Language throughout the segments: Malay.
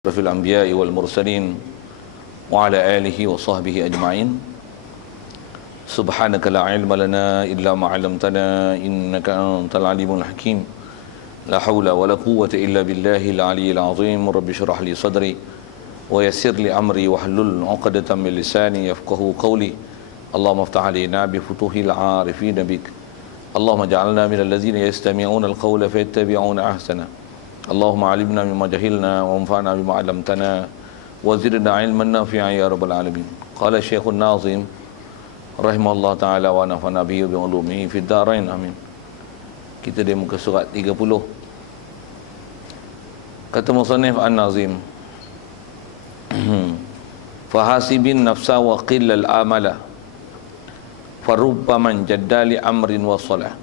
أشرف الأنبياء والمرسلين وعلى آله وصحبه أجمعين. سبحانك لا علم لنا إلا ما علمتنا إنك أنت العليم الحكيم. لا حول ولا قوة إلا بالله العلي العظيم. رب اشرح لي صدري ويسر لي أمري واحلل عقدة من لساني يفقهوا قولي. اللهم افتح علينا بفتوح العارفين بك. اللهم اجعلنا من الذين يستمعون القول فيتبعون أحسنه. اللهم علمنا مما جهلنا وانفعنا بما علمتنا وزدنا علما نافعا يا رب العالمين. قال الشيخ الناظم رحمه الله تعالى ونفعنا به بعلومه في الدارين آمين. Kita di muka surat 30. Kata musannif An-Nazim, fahasibin nafsa wa qillal amala farubbaman jaddali amrin wa salah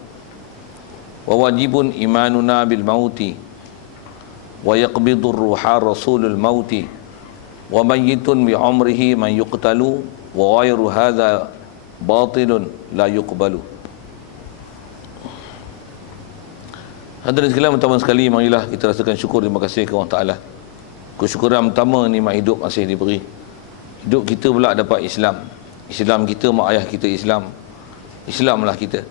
wa wajibun imanuna bil mauti wa yaqbidur ruha rasulul mauti wa mayyitun bi umrihi man yuqtalu wa ghairu hadha batilun la yuqbalu. Hadirin sekalian, pertama sekali marilah kita rasakan syukur, terima kasih kepada Allah Ta'ala. Kesyukuran pertama, nikmat hidup masih diberi. Hidup kita pula dapat Islam. Islam kita, mak ayah kita Islam. Islamlah kita.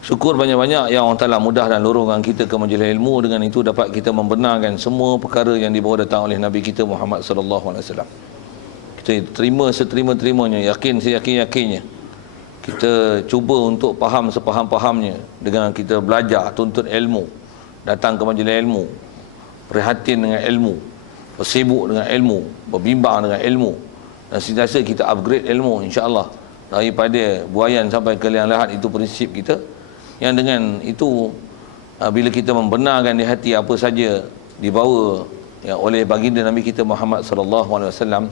Syukur banyak-banyak yang Allah Ta'ala mudah dan lorongkan kita ke majlis ilmu. Dengan itu dapat kita membenarkan semua perkara yang dibawa datang oleh Nabi kita Muhammad SAW. Kita terima seterima-terimanya, yakin seyakin-yakinnya. Kita cuba untuk faham sepaham-pahamnya dengan kita belajar, tuntut ilmu, datang ke majlis ilmu, prihatin dengan ilmu, bersibuk dengan ilmu, berbimbang dengan ilmu, dan sentiasa kita upgrade ilmu, insya-Allah, daripada buayan sampai ke liang lahat. Itu prinsip kita, yang dengan itu bila kita membenarkan di hati apa saja dibawa oleh baginda Nabi kita Muhammad SAW,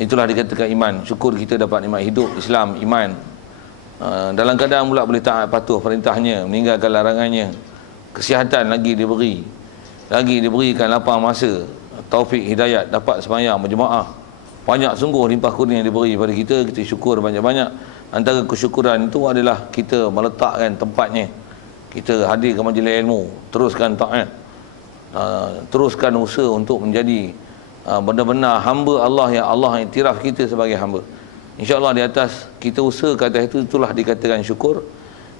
itulah dikatakan iman. Syukur kita dapat nikmat hidup, Islam, iman. Dalam keadaan pula boleh taat patuh perintahnya, meninggalkan larangannya. Kesihatan lagi diberikan lapang masa, taufik hidayat, dapat sembahyang berjemaah. Banyak sungguh limpah kurnia yang diberi pada kita. Kita syukur banyak-banyak. Antara kesyukuran itu adalah kita meletakkan tempatnya, kita hadir ke majlis ilmu, teruskan taat, teruskan usaha untuk menjadi benar-benar hamba Allah yang Allah iktiraf kita sebagai hamba. InsyaAllah di atas kita usaha ke atas itu, itulah dikatakan syukur.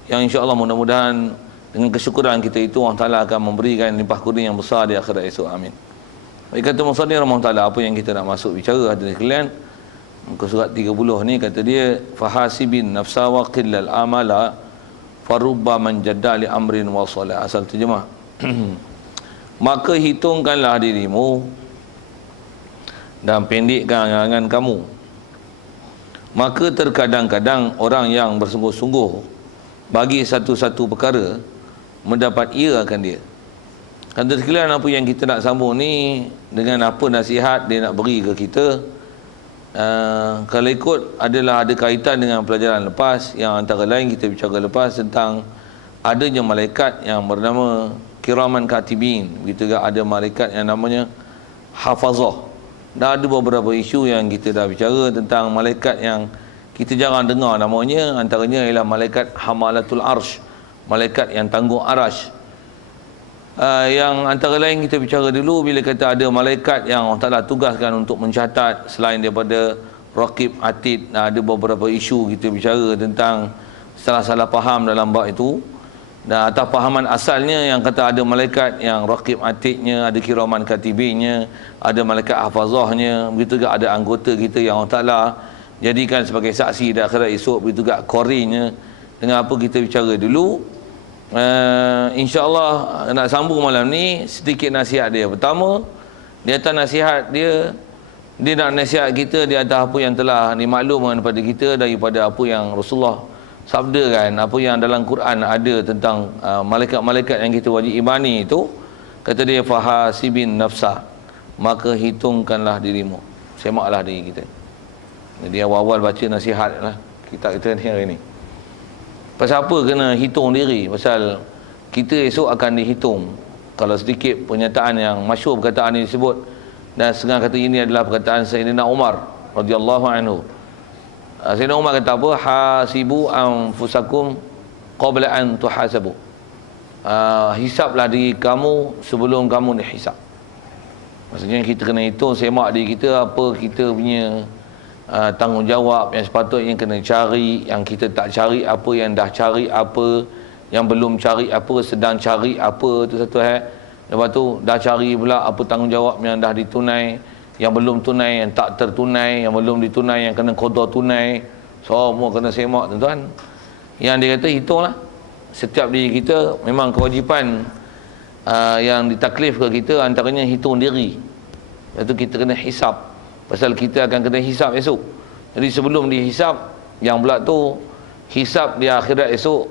Yang insyaAllah mudah-mudahan dengan kesyukuran kita itu Allah Ta'ala akan memberikan limpah kurnia yang besar di akhirat esok. Amin. Baik, kata Musanni Rahimahullah Ta'ala, apa yang kita nak masuk bicara hadirin sekalian, muka surat 30 ni kata dia, fahasibin nafsa wa qillal amala farubba man jadda li amrin wa salah. Asal terjemah maka hitungkanlah dirimu dan pendekkan angan kamu. Maka terkadang-kadang orang yang bersungguh-sungguh bagi satu-satu perkara mendapat ia akan dia. Kata sekalian, apa yang kita nak sambung ni, dengan apa nasihat dia nak beri ke kita, kalau ikut adalah ada kaitan dengan pelajaran lepas, yang antara lain kita bicara lepas tentang adanya malaikat yang bernama kiraman katibin. Begitu juga ada malaikat yang namanya hafazah. Dan ada beberapa isu yang kita dah bicara tentang malaikat yang kita jarang dengar namanya. Antaranya ialah malaikat hamalatul arsh, malaikat yang tanggung arash. Yang antara lain kita bicara dulu bila kata ada malaikat yang Allah Ta'ala tugaskan untuk mencatat selain daripada raqib atid. Ada beberapa isu kita bicara tentang salah-salah faham dalam bab itu. Dan atas pahaman asalnya yang kata ada malaikat yang raqib atidnya, ada kiraman katibinnya, ada malaikat hafazahnya, begitu juga ada anggota kita yang Allah Ta'ala jadikan sebagai saksi di akhirat esok, begitu juga qarinya. Dengan apa kita bicara dulu, insya-Allah nak sambung malam ni sedikit nasihat dia. Pertama, di atas nasihat dia nak nasihat kita di atas apa yang telah dimaklumkan kepada kita daripada apa yang Rasulullah sabdakan, apa yang dalam Quran ada tentang malaikat-malaikat yang kita wajib imani itu. Kata dia, fahasibin nafsa, maka hitungkanlah dirimu, semaklah diri kita. Jadi awal-awal baca nasihat lah kita ni hari ni. Pasal apa kena hitung diri? Pasal kita esok akan dihitung. Kalau sedikit pernyataan yang masyhur perkataan ini disebut, dan setengah kata ini adalah perkataan Sayyidina Umar radhiyallahu anhu. Sayyidina Umar kata apa? Hasibu anfusakum qabla an tuhasabu. Hisaplah diri kamu sebelum kamu dihisap. Maksudnya kita kena hitung semak diri kita, apa kita punya tanggungjawab yang sepatutnya kena cari, yang kita tak cari apa, yang dah cari apa, yang belum cari apa, sedang cari apa, tu satu lepas tu dah cari pula apa tanggungjawab yang dah ditunai, yang belum tunai, yang tak tertunai, yang belum ditunai, yang kena qada tunai, semua kena semak tuan-tuan. Yang dia kata hitunglah setiap diri kita, memang kewajipan yang ditaklif ke kita antaranya hitung diri. Lepas tu kita kena hisap, pasal kita akan kena hisap esok. Jadi sebelum dihisap, yang pula tu hisap di akhirat esok,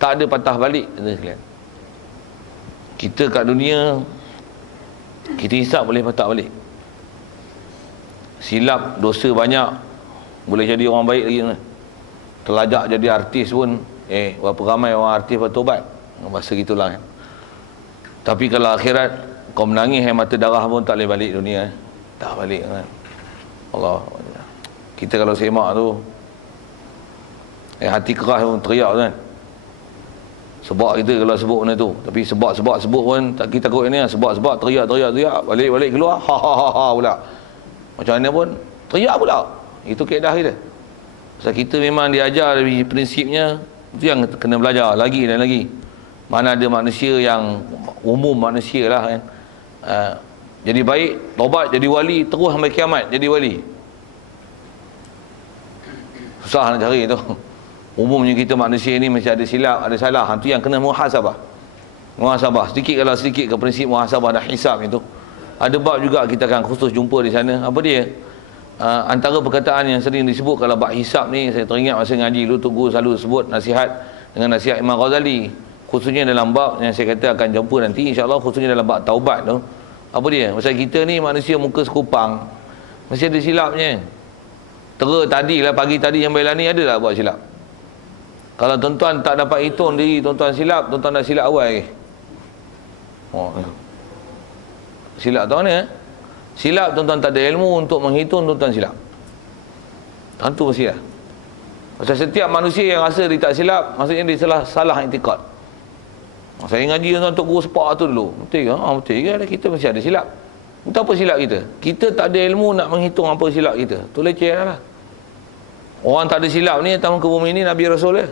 tak ada patah balik. Kita kat dunia kita hisap boleh patah balik. Silap dosa banyak boleh jadi orang baik lagi. Terlajak jadi artis pun berapa ramai orang artis bertobat, masa gitulah kan. Tapi kalau akhirat kau menangis mata darah pun tak boleh balik dunia. Tak balik kan. Allah. Kita kalau semak tu hati keras pun teriak kan. Sebab kita kalau sebut benda tu. Tapi sebab sebut pun tak, kita takut ni sebab teriak balik keluar ha pula. Macam mana pun teriak pula. Itu kaedah kita. Sebab kita memang diajar dari prinsipnya, itu yang kena belajar lagi dan lagi. Mana ada manusia yang umum manusia lah kan, jadi baik, taubat, jadi wali, terus sampai kiamat jadi wali. Susah nak cari tu. Umumnya kita manusia ni mesti ada silap, ada salah. Itu yang kena muhasabah. Sedikit kalau sedikit ke prinsip muhasabah dan hisab itu. Ada bab juga kita akan khusus jumpa di sana. Apa dia? Antara perkataan yang sering disebut kalau bab hisab ni, saya teringat masa ngaji dulu Tugu selalu sebut nasihat dengan nasihat Imam Ghazali, khususnya dalam bab yang saya kata akan jumpa nanti insya-Allah, khususnya dalam bab taubat tu. Apa dia? Pasal kita ni manusia muka sekupang, mesti ada silapnya. Pagi tadi yang bela ni ada tak buat silap? Kalau tuan-tuan tak dapat hitung diri tuan-tuan silap, tuan-tuan dah silap awal lagi. Silap tu mana? Silap tuan-tuan tak ada ilmu untuk menghitung, tuan-tuan silap. Tentu mesti lah. Pasal setiap manusia yang rasa dia tak silap, maksudnya dia salah i'tikad. Saya ngaji tuan-tuan untuk guru sepak tu dulu. Betul ke? Betul ke? Kita mesti ada silap. Itu apa silap kita? Kita tak ada ilmu nak menghitung apa silap kita. Tu leceh lah. Orang tak ada silap ni datang ke bumi ni Nabi Rasul ya.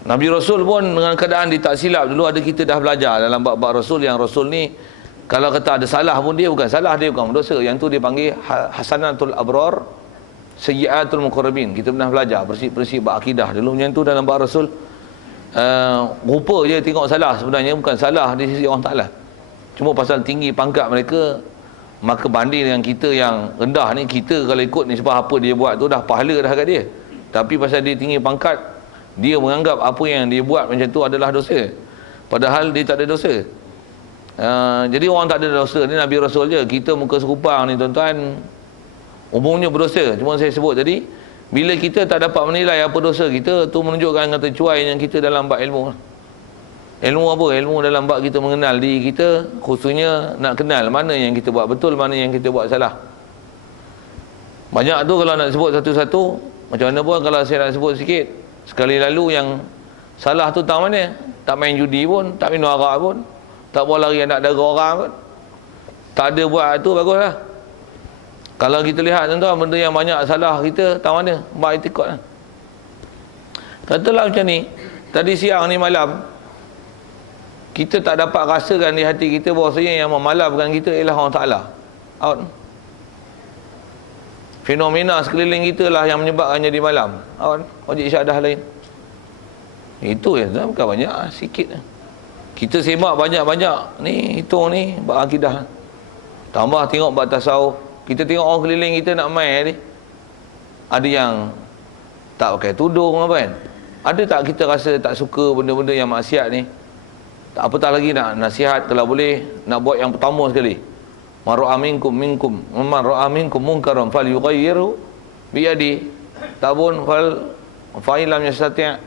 Nabi Rasul pun dengan keadaan dia tak silap dulu, ada kita dah belajar dalam bab-bab Rasul, yang Rasul ni kalau kata ada salah pun dia bukan salah, dia bukan berdosa. Yang tu dia panggil hasanatul abrar, sayyiatul muqarrabin. Kita pernah belajar prinsip-prinsip bab akidah dulu. Yang tu dalam bab Rasul, rupa je tengok salah, sebenarnya bukan salah di sisi Allah Ta'ala. Cuma pasal tinggi pangkat mereka, maka banding dengan kita yang rendah ni, kita kalau ikut ni sebab apa dia buat tu dah pahala dah kat dia. Tapi pasal dia tinggi pangkat, dia menganggap apa yang dia buat macam tu adalah dosa, padahal dia tak ada dosa. Jadi orang tak ada dosa ni Nabi Rasul je. Kita muka sekupang ni tuan-tuan umumnya berdosa. Cuma saya sebut tadi, bila kita tak dapat menilai apa dosa kita, tu menunjukkan kata cuai yang kita dalam bab ilmu. Ilmu apa? Ilmu dalam bab kita mengenal diri kita, khususnya nak kenal mana yang kita buat betul, mana yang kita buat salah. Banyak tu kalau nak sebut satu-satu, macam mana pun kalau saya nak sebut sikit. Sekali lalu yang salah tu tahu mana? Tak main judi pun, tak minum arak pun, tak bawa lari anak dara orang pun, tak ada buat tu, baguslah. Kalau kita lihat tuan-tuan, benda yang banyak salah kita tahu mana? Bab i'tikad lah. Katalah macam ni, tadi siang ni malam, kita tak dapat rasakan di hati kita bahawasanya yang memalamkan kita ialah Allah Ta'ala. Out. Fenomena sekeliling kita lah yang menyebabkan jadi malam. Out. Wajib syahadah lain. Itu ya, bukan banyak, sikit. Kita semak banyak-banyak ni, hitung ni bab akidah. Tambah tengok bab tasawuf. Kita tengok orang keliling kita nak main ni, ada yang tak pakai tudung apa kan. Ada tak kita rasa tak suka benda-benda yang maksiat ni? Tak apatah lagi nak nasihat, kalau boleh nak buat yang pertama sekali. Man ra'a minkum munkaran falyughayyirhu bi yadi. Tak pun fa illam yastati'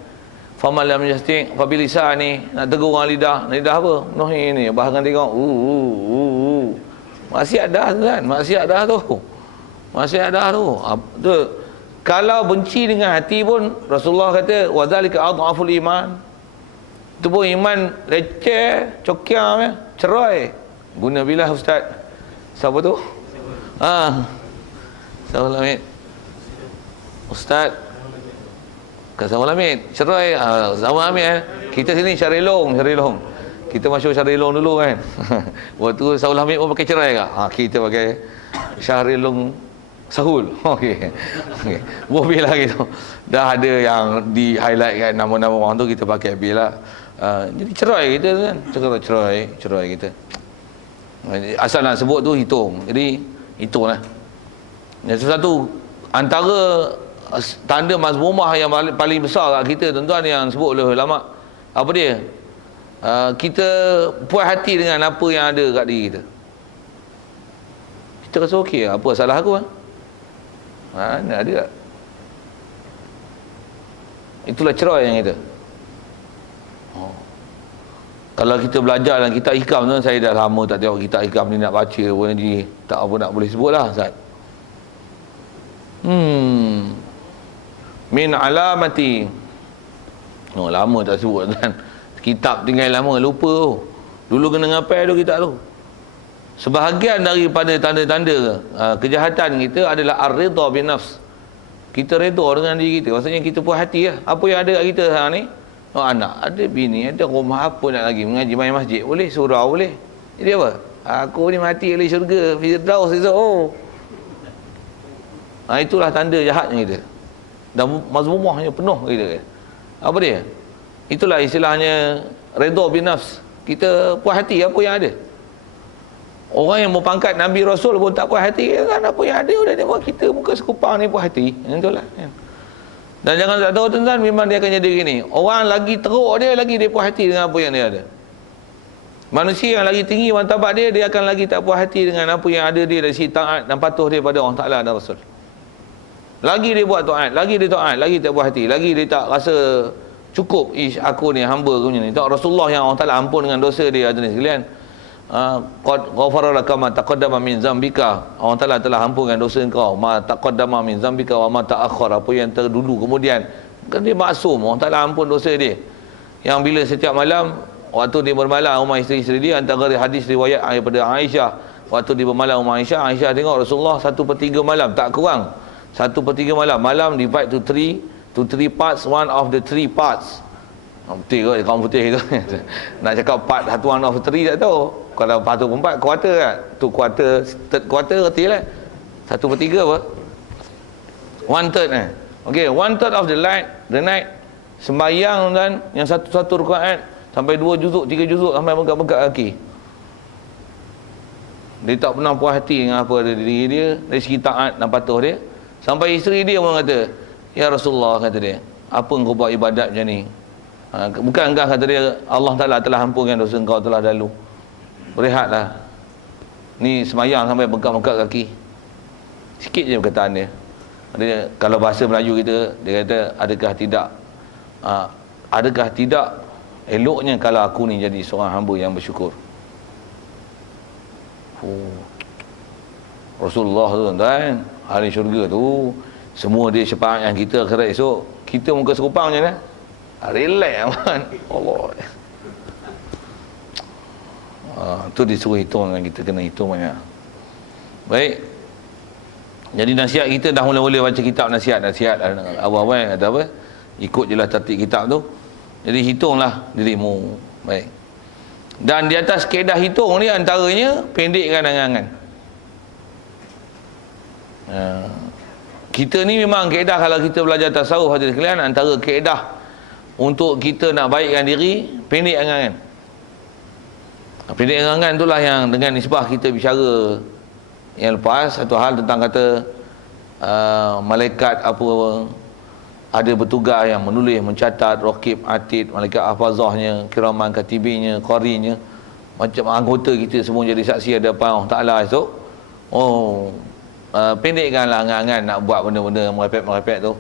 fa man lam yastati' fa bi lisani. Nak tegur orang lidah apa? Noh ini bahkan tengok maksiat dah kan, maksiat dah tu. Tu kalau benci dengan hati pun Rasulullah kata wadzalika adhaful iman. Itu pun iman leceh, cokiam, cerai. Guna bilah Ustaz. Siapa tu? Saul Hamid. Ustaz Saul Hamid. Cerai. Saul Hamid. Kita sini Syarilong. Kita masuk Syarilong dulu kan. Waktu Saul Hamid pun pakai cerai ke? Kita pakai Syarilong Sahul. Okey. Boleh lah gitu. Dah ada yang di highlight kan nama-nama orang tu, kita pakai bila. Jadi cerai kita kan. Cerai kita. Asal nak sebut tu hitung. Jadi hitunglah. Yang satu antara tanda mazmumah yang paling besar kat kita tuan-tuan yang sebut oleh ulama, apa dia? Kita puas hati dengan apa yang ada kat diri kita. Kita rasa okey, apa salah aku mana ada tak? Itulah cerai yang kita. Kalau kita belajar dalam kitab hikam tu, saya dah lama tak tengok kitab hikam ni, nak baca pun jadi tak apa nak boleh sebut lah Ustaz. Min alamati. Lama tak sebut kan. Kitab tinggal lama, lupa. Dulu kena ngapai tu kitab tu. Sebahagian daripada tanda-tanda kejahatan kita adalah ar-ridha bin nafs. Kita redha dengan diri kita. Maksudnya kita puas hati lah. Apa yang ada kat kita sekarang ni. Anak, ada bini, ada rumah, apa nak lagi. Mengaji main masjid, boleh. Surau, boleh. Jadi apa? Aku ni mati oleh syurga. Firdaus esok. Itulah tanda jahatnya kita. Dan mazmumahnya penuh kita kan. Apa dia? Itulah istilahnya redha bin nafs. Kita puas hati apa yang ada. Orang yang berpangkat Nabi Rasul pun tak puas hati kan, apa yang ada udah tengok kita muka sekupang ni puas hati. Itulah kan. Dan jangan tak tahu tuan-tuan, memang dia akan jadi gini. Orang lagi teruk dia, lagi dia puas hati dengan apa yang dia ada. Manusia yang lagi tinggi martabat dia, dia akan lagi tak puas hati dengan apa yang ada dia dari sisi taat dan patuh dia pada Allah Ta'ala dan Rasul. Lagi dia buat taat, lagi dia taat, lagi tak puas hati, lagi dia tak rasa cukup, aku ni hamba aku ni. Tak, Rasulullah yang Allah Ta'ala ampun dengan dosa dia hadirin sekalian. Qad ghafara laka ma taqaddama min zambika. Allah Ta'ala telah ampunkan dosa engkau, ma taqaddama min zambika wa ma ta'akhkhara, apa yang terdulu kemudian. Kan dia maksum, Allah Ta'ala ampun dosa dia. Yang bila setiap malam, waktu dia bermalam rumah isteri-isteri dia, antara hadis riwayat daripada Aisyah, waktu dia bermalam rumah Aisyah tengok Rasulullah 1/3 malam, tak kurang 1/3 malam divide to three parts, one of the 3 parts. Putih kot, kaum putih tu. Nak cakap part 1 of 3 tak tahu. Kalau 1/4 quarter kan, tu third quarter erti lah. 1/3 apa? 1/3 Okey, 1/3 of the night sembahyang dan yang satu rakaat sampai 2 juzuk, 3 juzuk, sampai bengkak-bengkak kaki. Dia tak pernah puas hati dengan apa ada di diri dia, dari segi taat dan patuh dia. Sampai isteri dia pun kata, "Ya Rasulullah," kata dia, "apa engkau buat ibadat macam ni? Bukan engkau," kata dia, "Allah Ta'ala telah ampunkan dosa engkau telah lalu. Berehatlah. Ni semayang sampai bengkak-bengkak kaki." Sikit je perkataan dia. Kalau bahasa Melayu kita, dia kata, adakah tidak eloknya kalau aku ni jadi seorang hamba yang bersyukur. Rasulullah tu tuan-tuan, ahli syurga tu, semua dia syafaat yang kita akhirat esok, kita muka serupang je lah. Relax aman. Allah. Tu disuruh hitung dengan kita, kena hitung banyak. Baik. Jadi nasihat kita dah mula-mula baca kitab nasihat awal-awal kata apa? Ikut je lah tertib kitab tu. Jadi hitunglah dirimu. Baik. Dan di atas kaedah hitung ni antaranya pendekkan angan-angan. Kita ni memang kaedah, kalau kita belajar tasawuf hadirin sekalian, antara kaedah untuk kita nak baikkan diri, pendek angan-angan. Pendek angan-angan itulah yang dengan nisbah kita bicara yang lepas, satu hal tentang kata malaikat apa ada bertugas yang menulis, mencatat, raqib, atid, malaikat hafazahnya, kiraman katibinya, qarinya, macam anggota kita semua jadi saksi ada apa Allah Ta'ala esok. Pendekkanlah angan-angan nak buat benda-benda merepek-merepek tu.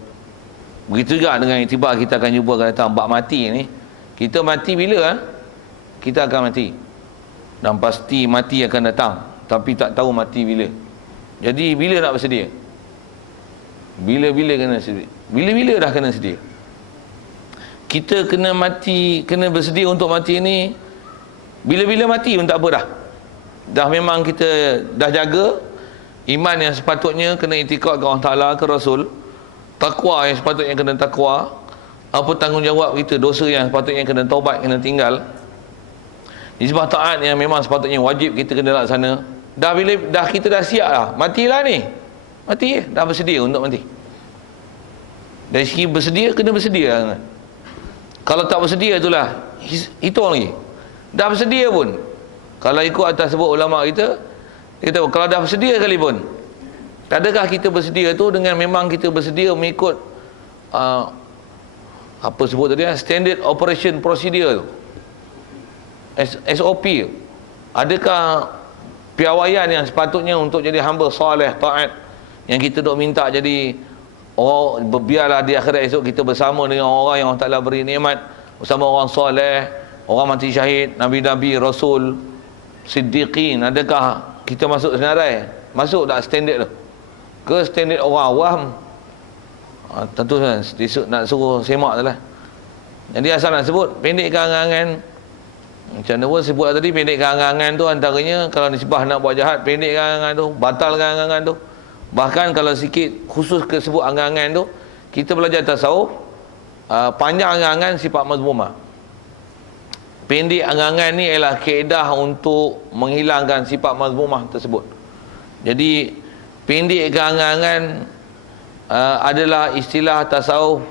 Begitu juga dengan itibar kita akan jumpa akan datang bab mati ni. Kita mati bila? Kita akan mati. Dan pasti mati akan datang, tapi tak tahu mati bila. Jadi bila nak bersedia? Bila-bila kena sedia. Bila-bila dah kena sedia. Kita kena mati, kena bersedia untuk mati ni bila-bila mati pun tak apa dah. dah memang kita dah jaga iman yang sepatutnya kena itikad ke Allah Ta'ala, ke Rasul, takwa yang sepatutnya kena takwa, apa tanggungjawab kita, dosa yang sepatutnya kena taubat, kena tinggal, nisbah taat yang memang sepatutnya wajib kita kena laksana. Dah bila dah kita dah siap lah, matilah ni, mati dah bersedia untuk mati. Dari segi bersedia, kena bersedia. Kalau tak bersedia itulah hitung lagi. Dah bersedia pun, kalau ikut atas sebut ulama kita, dia kata kalau dah bersedia sekalipun, adakah kita bersedia tu dengan memang kita bersedia mengikut apa sebut tadi, standard operation procedure tu, SOP. Adakah piawaian yang sepatutnya untuk jadi hamba soleh, taat, yang kita duk minta jadi biarlah di akhirat esok kita bersama dengan orang yang Allah Ta'ala beri nikmat, bersama orang soleh, orang mati syahid, nabi-nabi, rasul, siddiqin. Adakah kita masuk senarai? Masuk tak standard tu? Ke standard orang awam? Tentu nak suruh semak tu lah. Jadi asal nak sebut pendekkan angan-angan, macam mana pun sebut tadi, pendekkan angan-angan tu antaranya kalau nisbah nak buat jahat, pendekkan angan-angan tu, batalkan angan-angan tu. Bahkan kalau sikit khusus ke sebut angan-angan tu, kita belajar tasawuf, panjang angan-angan sifat mazmumah, pendek angan-angan ni ialah kaedah untuk menghilangkan sifat mazmumah tersebut. Jadi pendek angan-angan adalah istilah tasawuf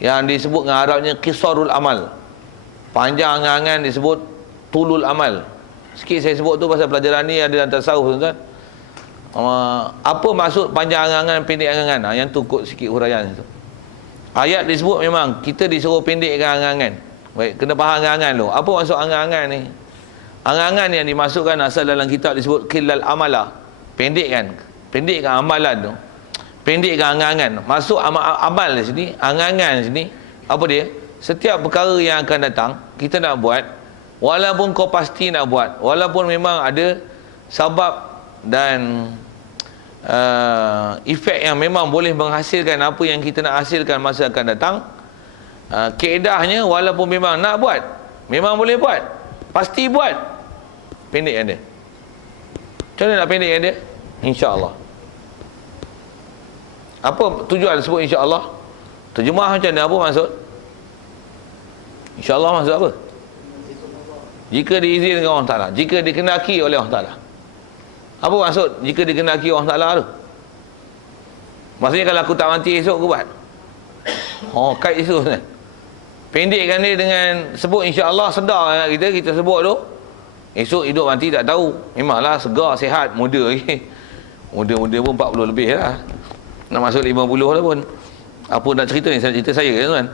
yang disebut dengan Arabnya qisarul amal. Panjang angan-angan disebut tulul amal. Sikit saya sebut tu pasal pelajaran ni ada dalam tasawuf, tuan-tuan. Apa maksud panjang angan-angan, pendek angan-angan? Yang tu kot sikit huraian tu. Ayat disebut memang kita disuruh pendekkan angan-angan. Baik, kena faham angan-angan dulu. Apa maksud angan-angan ni? Angan-angan yang dimasukkan asal dalam kitab disebut qillal amala. Pendekkan amalan tu. Pendekkan angan-angan. Masuk amal di sini, angan-angan di sini. Apa dia? Setiap perkara yang akan datang, kita nak buat, walaupun kau pasti nak buat, walaupun memang ada sabab dan efek yang memang boleh menghasilkan apa yang kita nak hasilkan masa akan datang, kaedahnya walaupun memang nak buat, memang boleh buat, pasti buat, pendekkan dia. Macam mana nak pendekkan dia? InsyaAllah. Apa tujuan sebut insyaAllah? Terjemah macam mana? Apa maksud? InsyaAllah maksud apa? Jika diizinkan Allah Ta'ala, jika dikenaki oleh Allah Ta'ala. Apa maksud jika dikenaki Allah Ta'ala tu? Maksudnya kalau aku tak mati esok, aku buat. Kait esok ni. Pendekkan dia dengan sebut insya-Allah, sedar kita sebut tu. Esok hidup mati tak tahu. Memanglah segar, sihat, muda lagi. Muda-muda pun 40 lebih lah. Nak masuk 50 dah pun. Apa nak cerita ni? Cerita saya kan.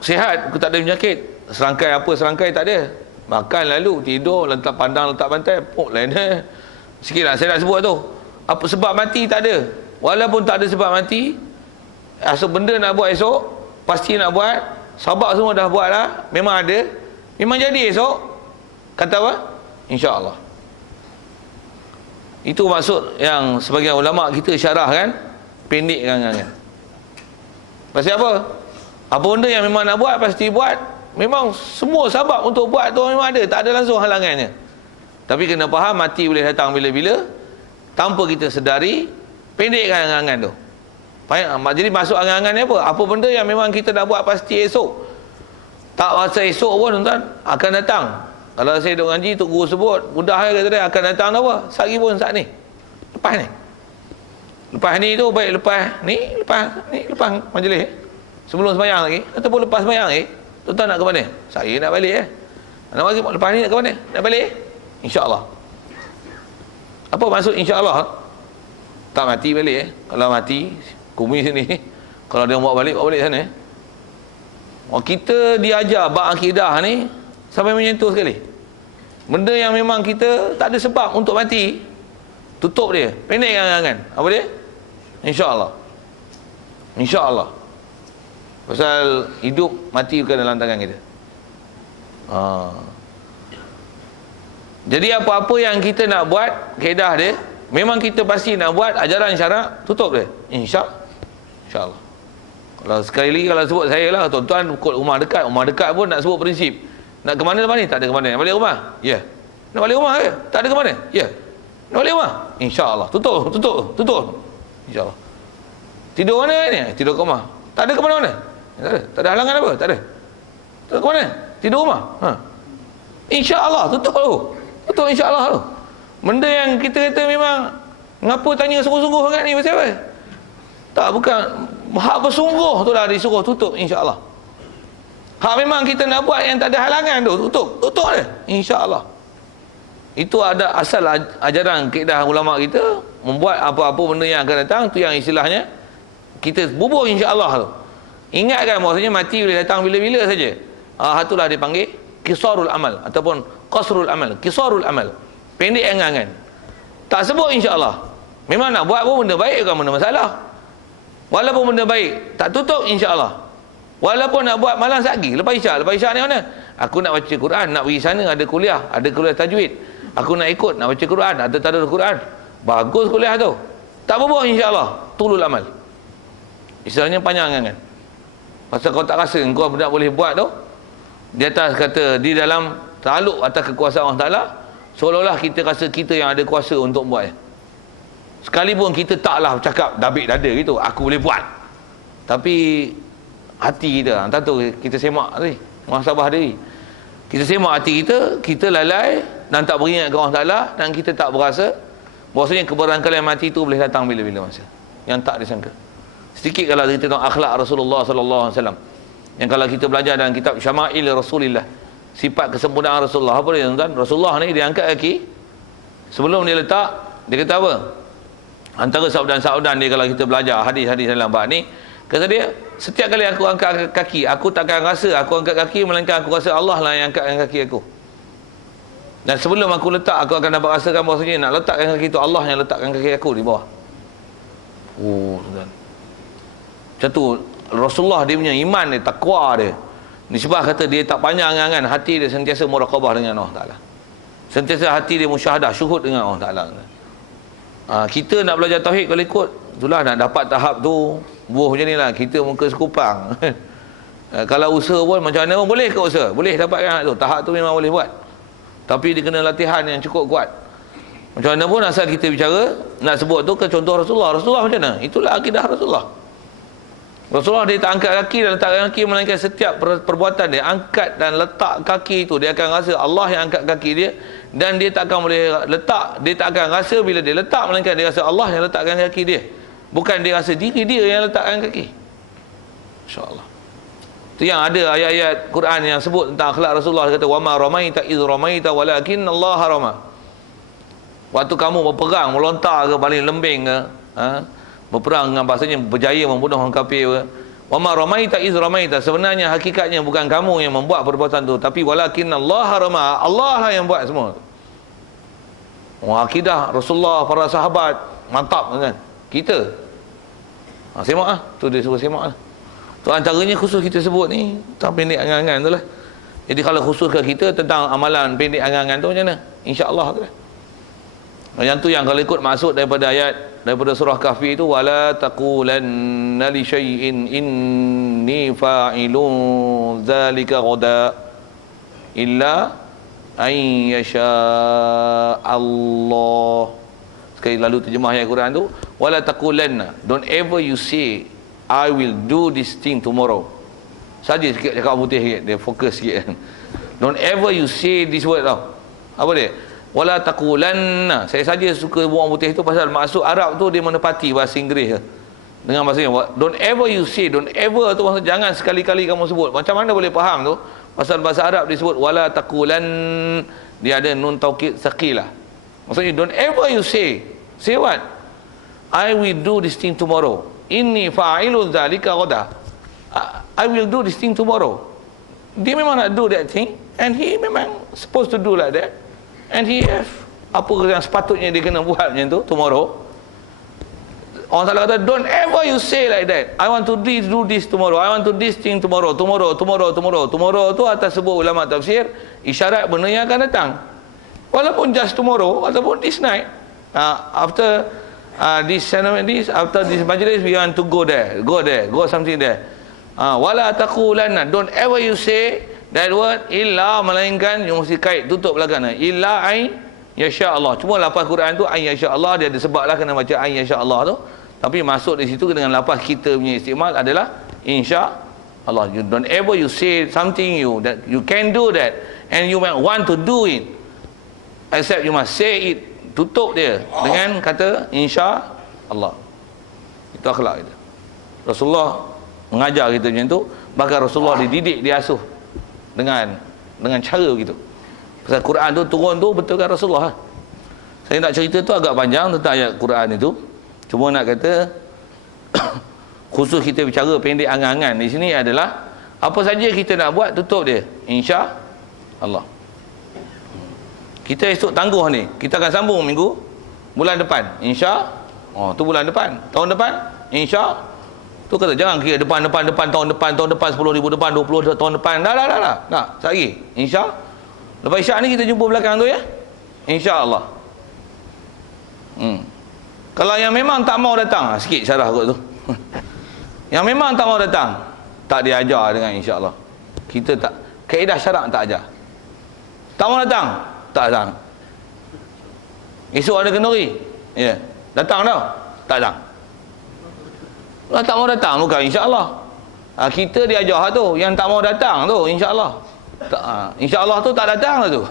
Sihat, aku tak ada penyakit. Serangkai tak ada. Makan lalu, tidur, letak pandang, letak pantai, lain sikit lah saya nak sebut tu. Apa sebab mati tak ada. Walaupun tak ada sebab mati, asal benda nak buat esok, pasti nak buat, sabab semua dah buat lah, memang ada, memang jadi esok. Kata apa? InsyaAllah. Itu maksud yang sebagian ulama kita syarahkan, pendekkan angan. Pasal apa? Apa benda yang memang nak buat, pasti buat. Memang semua sebab untuk buat tu memang ada, tak ada langsung halangannya. Tapi kena faham mati boleh datang bila-bila, tanpa kita sedari. Pendekkan angan-angan tu. Jadi masuk angan-angan ni apa? Apa benda yang memang kita nak buat pasti esok. Tak masa esok pun tuan-tuan akan datang. Kalau saya duk ngaji, Tok Guru sebut mudah kata dia akan datang apa? Saat ni pun saat ni. Lepas ni. Lepas ni tu baik lepas majlis. Sebelum sembahyang lagi ataupun lepas sembahyang lagi. Tuan-tuan nak ke mana? Saya nak balik nak bagi lepas ni nak ke mana? Nak balik? InsyaAllah. Apa maksud insyaAllah? Tak mati balik Kalau mati, kumi sini. Kalau dia bawa balik sana. Kita diajar bab akidah ni sampai menyentuh sekali. Benda yang memang kita tak ada sebab untuk mati, tutup dia, pendekkan angan-angan. Apa dia? InsyaAllah. InsyaAllah. Pasal hidup mati bukan dalam tangan kita. Jadi apa-apa yang kita nak buat, kaedah dia, memang kita pasti nak buat, ajaran syarak, tutup dia. InsyaAllah. Kalau sekali lagi kalau sebut saya lah, tuan-tuan kot rumah dekat pun nak sebut prinsip. Nak ke mana lepas ni? Tak ada ke mana. Balik rumah? Ya. Nak balik rumah ke? Tak ada ke mana? Ya. Nak balik rumah? InsyaAllah. Tutup. InsyaAllah. Tidur mana ni? Tidur ke rumah. Tak ada ke mana-mana? Tak ada. Tak ada halangan apa? Tak ada. Tidur ke mana? Tidur rumah. InsyaAllah. Tutup insyaAllah tu. Benda yang kita kata memang, ngapa tanya sungguh-sungguh sangat ni pasal apa? Tak, bukan. Hak bersungguh tu dah disuruh tutup insyaAllah. Hak memang kita nak buat yang tak ada halangan tu, tutup dia insyaAllah. Itu ada asal ajaran kaedah ulama kita. Membuat apa-apa benda yang akan datang, tu yang istilahnya kita bubuh insyaAllah tu. Ingatkan bahawasanya mati boleh datang bila-bila saja. Itulah dipanggil qisarul amal ataupun qasrul amal. Qisarul amal, pendek angan-angan. Tak sebut insyaAllah. Memang nak buat pun benda baik, bukan benda masalah. Walaupun benda baik, tak tutup insyaAllah. Walaupun nak buat malam lagi, lepas isyak ni mana? Aku nak baca Quran, nak pergi sana, ada kuliah tajwid. Aku nak ikut, nak baca Quran, ada tadarus Quran. Bagus kuliah tu. Tak bubuh insyaAllah. Tulul amal. Istilahnya panjang kan? Pasal kau tak rasa kau tak boleh buat tu, di atas kata, di dalam takluk atas kekuasaan Allah Ta'ala, seolah-olah kita rasa kita yang ada kuasa untuk buat. Sekalipun kita taklah cakap dabik dada gitu, aku boleh buat. Tapi hati kita, entah tu kita semak tadi, muhasabah diri. Kita semak hati kita, kita lalai dan tak beringat kepada Allah Ta'ala, dan kita tak berasa bahawasanya keberangkalian mati itu boleh datang bila-bila masa yang tak disangka. Sedikit kalau kita tengok akhlak Rasulullah sallallahu alaihi wasallam, yang kalau kita belajar dalam kitab Syama'il Rasulillah, sifat kesempurnaan Rasulullah, apa dia tuan-tuan? Rasulullah ni dia angkat kaki, sebelum dia letak, dia kata apa? Antara sabdan-sabdan dia kalau kita belajar hadis-hadis dalam bab ni, kata dia, setiap kali aku angkat kaki, aku takkan rasa aku angkat kaki, melainkan aku rasa Allah lah yang angkatkan kaki aku. Dan sebelum aku letak, aku akan dapat rasakan bahawasanya nak letakkan kaki itu, Allah yang letakkan kaki aku di bawah. Tuan. Macam tu Rasulullah, dia punya iman dia, takwa dia, nisbah kata dia tak panjang angan, hati dia sentiasa muraqabah dengan Allah Ta'ala, sentiasa hati dia musyahadah, syuhud dengan Allah Ta'ala. Kita nak belajar tauhid kalau ikut itulah, nak dapat tahap tu buah macam ni lah, kita muka sekupang. Kalau usaha pun macam mana pun boleh ke usaha, boleh dapatkan tu, tahap tu memang boleh buat, tapi dia kena latihan yang cukup kuat. Macam mana pun asal kita bicara, nak sebut tu ke contoh Rasulullah macam mana, itulah akidah Rasulullah. Rasulullah dia tak angkat kaki dan letak kaki, melainkan setiap perbuatan dia angkat dan letak kaki itu, dia akan rasa Allah yang angkat kaki dia, dan dia tak akan boleh letak, dia tak akan rasa bila dia letak, melainkan dia rasa Allah yang letakkan kaki dia, bukan dia rasa diri dia yang letakkan kaki. InsyaAllah. Itu yang ada ayat-ayat Quran yang sebut tentang akhlak Rasulullah. Dia kata wama ramaita iz ramaita walakin Allah rama. Waktu kamu berperang, melontar ke, paling lembing ke, berperang dengan bahasanya berjaya membunuh orang kafir, wama ramaita iz ramaita, sebenarnya hakikatnya bukan kamu yang membuat perbuatan tu, tapi walakin Allah rama, Allah lah yang buat semua. Akidah Rasulullah, para sahabat mantap kan. Kita semak tu dia suruh semak lah. Tu antaranya khusus kita sebut ni tak pendek angan-angan tu lah. Jadi kalau khususkan kita tentang amalan pendek angan-angan tu macam mana, insya-Allah tu lah. Yang tu yang kalau ikut maksud daripada ayat daripada surah Kahfi itu, wala taqulanna li syai'in inni fa'ilun dzalika ghada illa ay yasha Allah. Sekali lalu terjemah ayat Quran tu, wala taqulanna, don't ever you say I will do this thing tomorrow. Saja sikit cakap putih sikit, dia fokus sikit. Don't ever you say this word tau. Apa dia? Wala taqulanna. Saya saja suka buang putih itu pasal maksud Arab tu dia menepati bahasa Inggeris dengan bahasanya. Don't ever you say, don't ever tu maksud jangan sekali-kali kamu sebut. Macam mana boleh faham tu? Pasal bahasa Arab disebut wala taqulan, dia ada nun taukid saqilah. Maksudnya don't ever you say what? I will do this thing tomorrow. Inni fa'ilun dzalika ghada. I will do this thing tomorrow. Dia memang nak do that thing, and he memang supposed to do like that. And he have apa yang sepatutnya dia kena buat macam tu tomorrow. Orang salah kata don't ever you say like that, I want to do this tomorrow, I want to do this thing tomorrow tu atas sebuah ulama tafsir isyarat benda yang akan datang, walaupun just tomorrow ataupun this night. After this after this majlis we want to go something there. Wala taqulanna, don't ever you say that word illa, melainkan you mesti kait tutup belakang illa ay yasha Allah. Cuma lafaz Quran tu ay yasha Allah, dia ada sebab lah kena baca ay yasha Allah tu, tapi masuk di situ dengan lafaz kita punya istimal adalah insya Allah. You don't ever you say something that you can do that and you might want to do it, except you must say it, tutup dia dengan kata insya Allah. Itu akhlak kita. Rasulullah mengajar kita macam tu, bahkan Rasulullah dididik, diasuh dengan cara gitu. Pasal Quran tu turun tu betul kan Rasulullah. Saya nak cerita tu agak panjang tentang ayat Quran itu. Cuma nak kata khusus kita bicara pendek angan-angan di sini adalah apa saja kita nak buat tutup dia insya Allah. Kita esok tangguh ni, kita akan sambung bulan depan insya. Tu bulan depan, tahun depan insya. Tu kata jangan kira depan tahun depan 10,000 depan 20 tahun depan. Dah. Nak sehari insya. Lepas isyak ni kita jumpa belakang tu ya. Insya-Allah. Kalau yang memang tak mau datang, sikit syarah kot tu. Yang memang tak mau datang, tak diajar dengan insya-Allah. Kita tak, kaedah syarak tak ajar. Tak mau datang, tak datang. Esok ada kenduri. Ya. Datang tau? Tak datang. Lah tak mau datang bukan insya-Allah. Kita diajar tu, yang tak mau datang tu insya-Allah. Insya-Allah tu tak datang lah tu.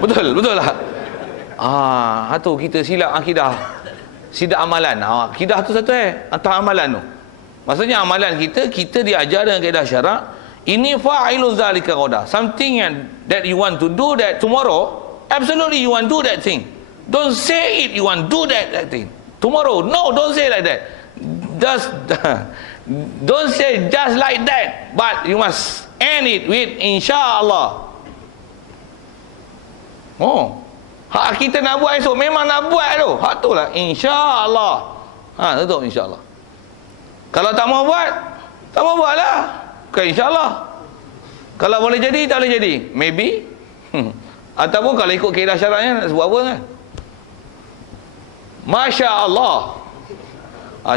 Betul lah. Tu kita silap akidah. Silap amalan. Akidah tu satu atas amalan tu. Maksudnya amalan kita diajar dengan kaedah syarak. Ini fa'ilun zalika qada. Something that you want to do that tomorrow, absolutely you want to do that thing. Don't say it you want to do that thing. Tomorrow, no, don't say like that. Don't say just like that, but you must end it with insya-Allah. Hak kita nak buat esok memang nak buat tu. Hak tu lah insya-Allah. Tutup insya-Allah. Kalau tak mau buat, tak mau buat lah. Bukan insya-Allah. Kalau boleh jadi, tak boleh jadi. Maybe. Ataupun kalau ikut kaedah syaraknya nak sebut apa kan? Masya-Allah.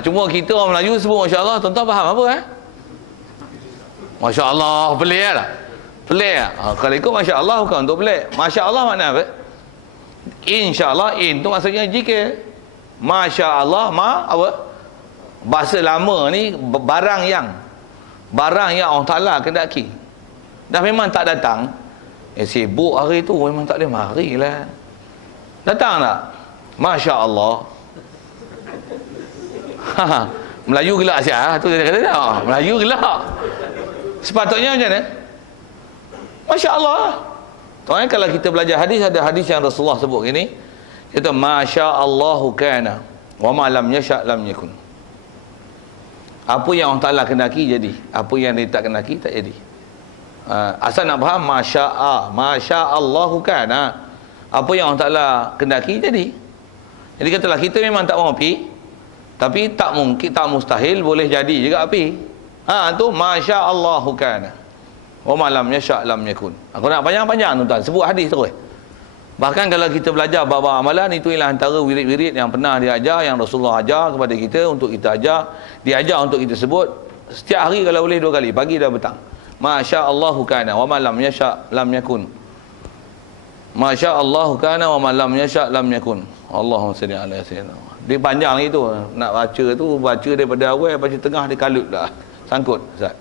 Cuma kita orang Melayu sebut Masya Allah, tuan-tuan faham apa Masya Allah, pelik lah. Pelik lah. Kalau ikut Masya Allah bukan untuk pelik. Masya Allah makna apa? Insya Allah, in tu maksudnya jika. Masya Allah, apa? Bahasa lama ni barang yang Allah Ta'ala kendaki. Dah memang tak datang. Sibuk hari tu memang tak boleh mari lah. Datang tak? Masya Allah. Melayu gelak siap tu dia kata Melayu gelak. Sepatutnya macam mana? Masya Allah. Tuan, kalau kita belajar hadis, ada hadis yang Rasulullah sebut gini, kata Masya Allahu kana wa ma lam yasha lam yakun. Apa yang Allah Ta'ala kendaki jadi, apa yang dia tak kendaki tak jadi. Asal nak faham Masya Allahu kana, apa yang Allah Ta'ala kendaki jadi. Jadi katalah kita memang tak mau pergi, tapi tak mungkin, tak mustahil boleh jadi juga api. Tu Masya Allahu kana wa ma lam yasha lam yakun. Aku nak panjang-panjang tuan, sebut hadis terus. Bahkan kalau kita belajar bab amalan, itu ialah antara wirid-wirid yang pernah diajar, yang Rasulullah ajar kepada kita untuk kita ajar, diajar untuk kita sebut setiap hari kalau boleh 2 kali, pagi dan petang. Masya Allahu kana wa ma lam yasha lam yakun. Masya Allahu kana wa ma lam yasha lam yakun. Allahumma salli ala sayyidina. Dia panjang itu, nak baca daripada awal, baca tengah dia kalut dah, sangkut Ustaz.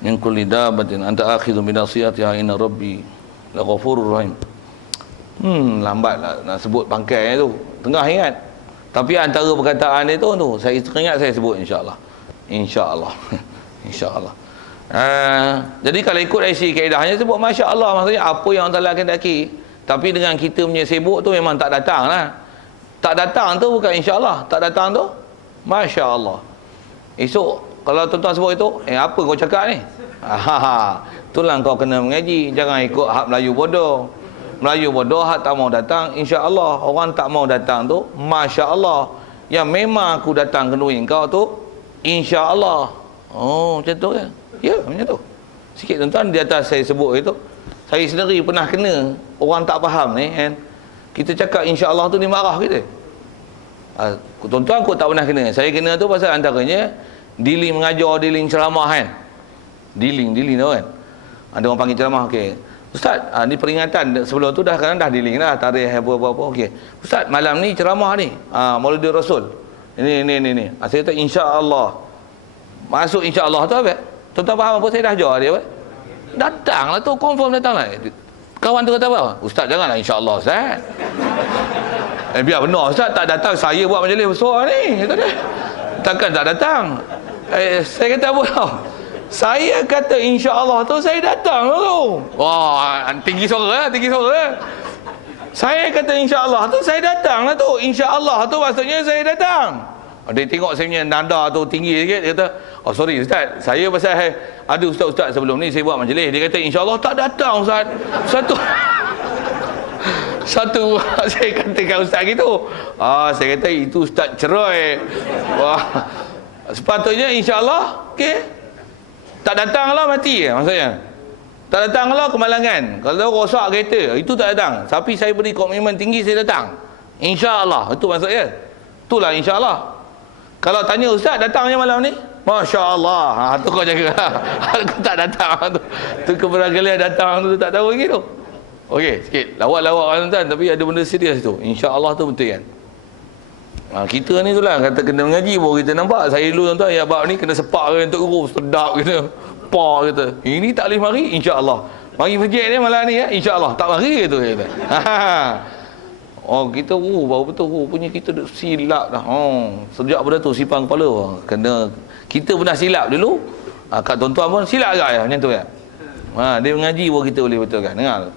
Min kulli dabatin anta akhidhu bi nasiyatiha inna rabbi laghafurur rahim. Lambat nak sebut pangkai tu, tengah ingat. Tapi antara perkataan dia tu saya teringat, saya sebut insya-Allah. Insya-Allah. Insya-Allah. Jadi kalau ikut IC kaedahnya sebut Masya Allah, maksudnya apa yang Allah kendaki. Tapi dengan kita punya sibuk tu memang tak datang lah. Tak datang tu bukan insya Allah, tak datang tu Masya Allah. Esok kalau tuan-tuan sebut itu, apa kau cakap ni? Itulah kau kena mengaji. Jangan ikut hak Melayu bodoh. Melayu bodoh hak tak mau datang insya Allah. Orang tak mau datang tu Masya Allah. Yang memang aku datang kenduri kau tu insya Allah. Macam tu kan? Ya, macam tu. Sikit tuan-tuan di atas saya sebut itu, saya sendiri pernah kena orang tak faham ni kan. Kita cakap insya Allah tu dia marah kita. Tuan-tuan kot tak pernah kena. Saya kena tu pasal antaranya dealing mengajar, dealing ceramah kan. Dealing tu kan. Ada orang panggil ceramah, okey. Ustaz, ni peringatan sebelum tu dah dealing dah, tarikh apa-apa. Okey. Ustaz, malam ni ceramah ni, Maulidul Rasul. Ini. Saya kata insya-Allah. Masuk insya-Allah tu apa? Tuan-tuan faham apa saya dah ajar dia apa? Datanglah tu, confirm datanglah. Kawan tu kata apa? Ustaz janganlah insya-Allah Ustaz. Biar benar Ustaz tak datang, saya buat majlis besar ni, kata dia. Takkan tak datang. Saya kata apa tau? Saya kata insya-Allah tu saya datang tu. Wah, tinggi suara. Saya kata insya-Allah tu saya datang lah tu. Insya-Allah tu maksudnya saya datang. Dia tengok saya punya nada tu tinggi sikit, dia kata, "Oh sorry Ustaz, saya pasal ada ustaz-ustaz sebelum ni saya buat majlis, dia kata insya-Allah tak datang Ustaz." Satu saya katakan ustaz gitu. Saya kata itu ustaz cerai. Wah. Sepatutnya insya-Allah okey. Tak datanglah mati maksudnya. Tak datanglah kemalangan. Kalau rosak kereta, itu tak datang. Tapi saya beri komitmen tinggi saya datang. Insya-Allah. Itu maksudnya. Itulah insya-Allah. Kalau tanya ustaz datangnya malam ni? Masya-Allah. Tu kau jaga. Aku tak datang tu. Tu keberagalan datang tu tak tahu lagi tu. Okey, sikit lawak-lawak tuan-tuan, tapi ada benda serius tu. Insya-Allah tu betul kan. Kita ni tu lah kata kena mengaji baru kita nampak. Saya dulu tuan-tuan ya bab ni kena sepak ke untuk urus sedap kita. Kata. Ini tak boleh mari insya-Allah. Mari masjid ni malam ni ya insya-Allah. Tak mari tu kata. Kita baru betul punya kita dah silap dah. Sejak pada tu sipang kepala. Kena kita pernah silap dulu. Kat tuan-tuan pun silap agak ya macam tu ya. Dia mengaji baru kita boleh betulkan. Dengar.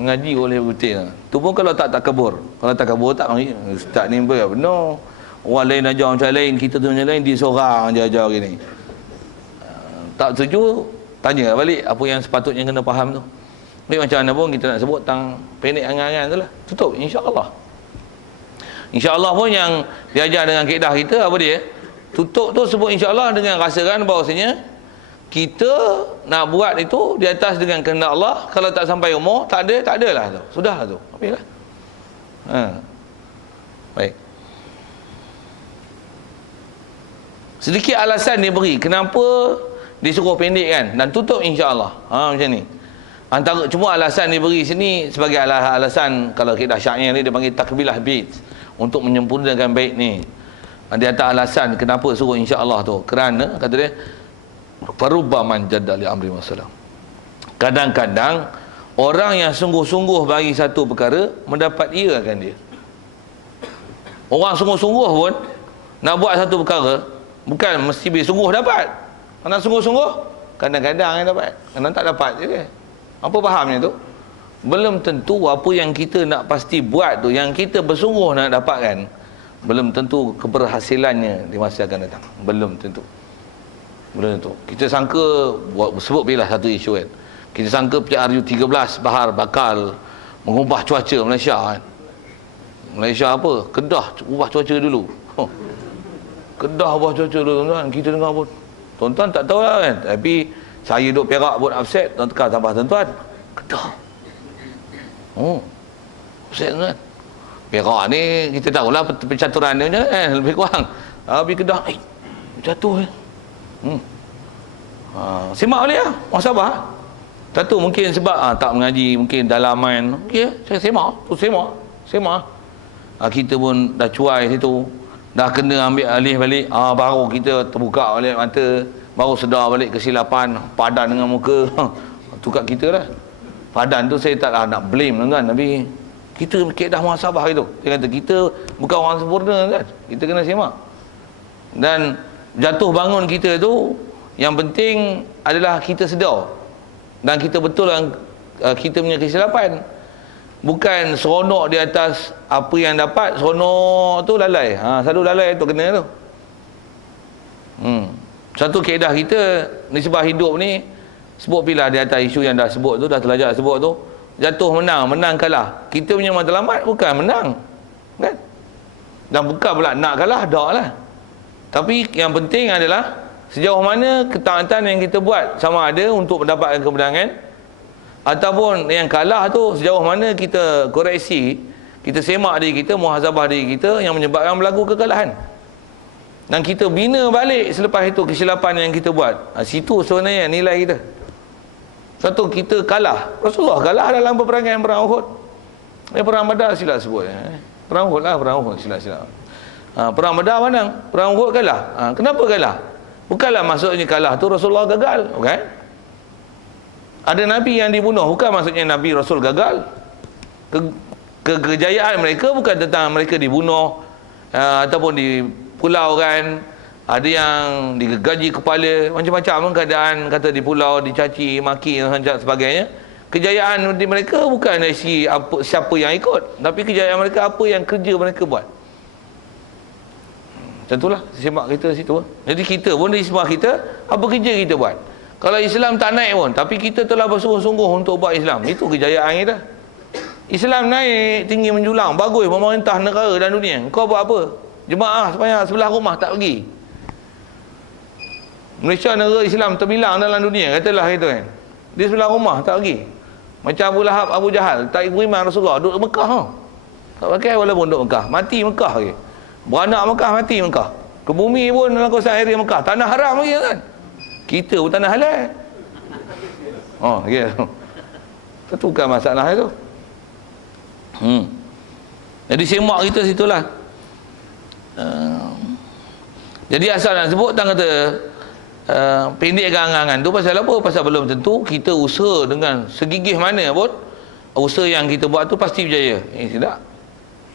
Mengaji boleh betul. Tu pun kalau tak kabur. Kalau tak kabur tak mari. Ustaz ni benar. Orang lain ajar macam lain, kita tu macam lain, dia seorang ajar gini. Tak setuju, tanya balik apa yang sepatutnya kena faham tu. Macam mana pun kita nak sebut tentang pendek angan-angan tu lah. Tutup insya-Allah. Insya-Allah pun yang diajar dengan kaedah kita apa dia? Tutup tu sebut insya-Allah dengan rasakan bahawasanya kita nak buat itu di atas dengan kehendak Allah. Kalau tak sampai umur, tak adalah tu. Sudahlah tu. Habislah. Baik. Sedikit alasan dia beri kenapa disuruh pendek kan dan tutup insya-Allah. Macam ni. Antara cuma alasan dia beri sini sebagai alasan kalau kaedah syair ni dia panggil takbilah bait untuk menyempurnakan bait ni. Dia atas alasan kenapa suruh insya-Allah tu. Kerana kata dia farubbaman jadda li amri wasallam. Kadang-kadang orang yang sungguh-sungguh bagi satu perkara mendapat ia akan dia. Orang sungguh-sungguh pun nak buat satu perkara bukan mesti bersungguh dapat. Kalau sungguh-sungguh kadang-kadang yang dapat, kadang tak dapat je kan. Apa fahamnya tu? Belum tentu apa yang kita nak pasti buat tu, yang kita bersungguh nak dapatkan, belum tentu keberhasilannya di masa akan datang. Belum tentu. Kita sangka sebut bila satu isu kan. Kita sangka PRU13 Bahar bakal mengubah cuaca Malaysia kan. Malaysia apa? Kedah ubah cuaca dulu. Kedah ubah cuaca dulu tuan-tuan. Kita dengar pun tuan-tuan tak tahu lah kan. Tapi saya duduk Perak pun upset. Tuan-tuan tambah tuan-tuan. Kedah. Upset tuan-tuan. Perak ni kita tahulah pencaturan dia kan. Lebih kurang. Tapi Kedah jatuh kan. Simak boleh lah. Sabar. Satu mungkin sebab tak mengaji, mungkin dalaman. Okey, saya semak. Kita pun dah cuai situ, dah kena ambil alih balik. Baru kita terbuka balik mata, baru sedar balik kesilapan, padan dengan muka. Tu kat kita lah. Padan tu saya tak nak blame tuan-tuan, tapi kita kaedah muhasabah itu. Dia kata kita bukan orang sempurna kan. Kita kena semak. Dan jatuh bangun kita tu yang penting adalah kita sedar dan kita betul kita punya kesilapan. Bukan seronok di atas apa yang dapat, seronok tu lalai. Selalu lalai tu kena tu. Satu kaedah kita nisbah hidup ni, sebut bila di atas isu yang dah sebut tu, dah terlajak sebut tu, jatuh menang kalah. Kita punya matlamat bukan menang kan, dan bukan pula nak kalah, dak lah. Tapi yang penting adalah sejauh mana ketaatan yang kita buat, sama ada untuk mendapatkan kemenangan ataupun yang kalah tu sejauh mana kita koreksi Kita semak diri kita, muhasabah diri kita yang menyebabkan berlaku kekalahan. Dan kita bina balik selepas itu kesilapan yang kita buat. Situ sebenarnya nilai kita. Satu, kita kalah. Rasulullah kalah dalam peperangan perang Uhud. Perang Badar silap sebut. Perang Uhud lah, perang Uhud silap. Perang Badar menang, perang Uhud kalah. Kenapa kalah? Bukanlah maksudnya kalah tu Rasulullah gagal, okay? Ada Nabi yang dibunuh, bukan maksudnya Nabi Rasul gagal. Kejayaan mereka bukan tentang mereka dibunuh ataupun dipulaukan. Ada yang digaji kepala, macam-macam keadaan, kata di pulau, dicaci, maki dan sebagainya. Kejayaan di mereka bukan dari siapa yang ikut, tapi kejayaan mereka apa yang kerja mereka buat. Tentulah semak kita situ. Jadi kita pun di semak kita, apa kerja kita buat. Kalau Islam tak naik pun, tapi kita telah bersungguh-sungguh untuk buat Islam, itu kejayaan kita. Islam naik tinggi menjulang, bagus pemerintah negara dan dunia. Kau buat apa? Jemaah sepanjang sebelah rumah tak pergi. Malaysia negara Islam terbilang dalam dunia, katalah itu kan. Di sebelah rumah tak pergi. Macam Abu Lahab, Abu Jahal, tak beriman Rasulullah, duduk Mekah. Tak pakai walaupun duduk Mekah, mati Mekah lagi. Beranak Mekah, mati Mekah. Ke bumi pun dalam kawasan area Mekah, tanah haram lagi kan. Kita pun tanah halal. Ya. Itu bukan masalah itu. Jadi semak kita situlah. Jadi asal nak sebut tak kata pendekkan angan-angan tu pasal apa? Pasal belum tentu kita usaha dengan segigih mana pun usaha yang kita buat tu pasti berjaya. Tidak.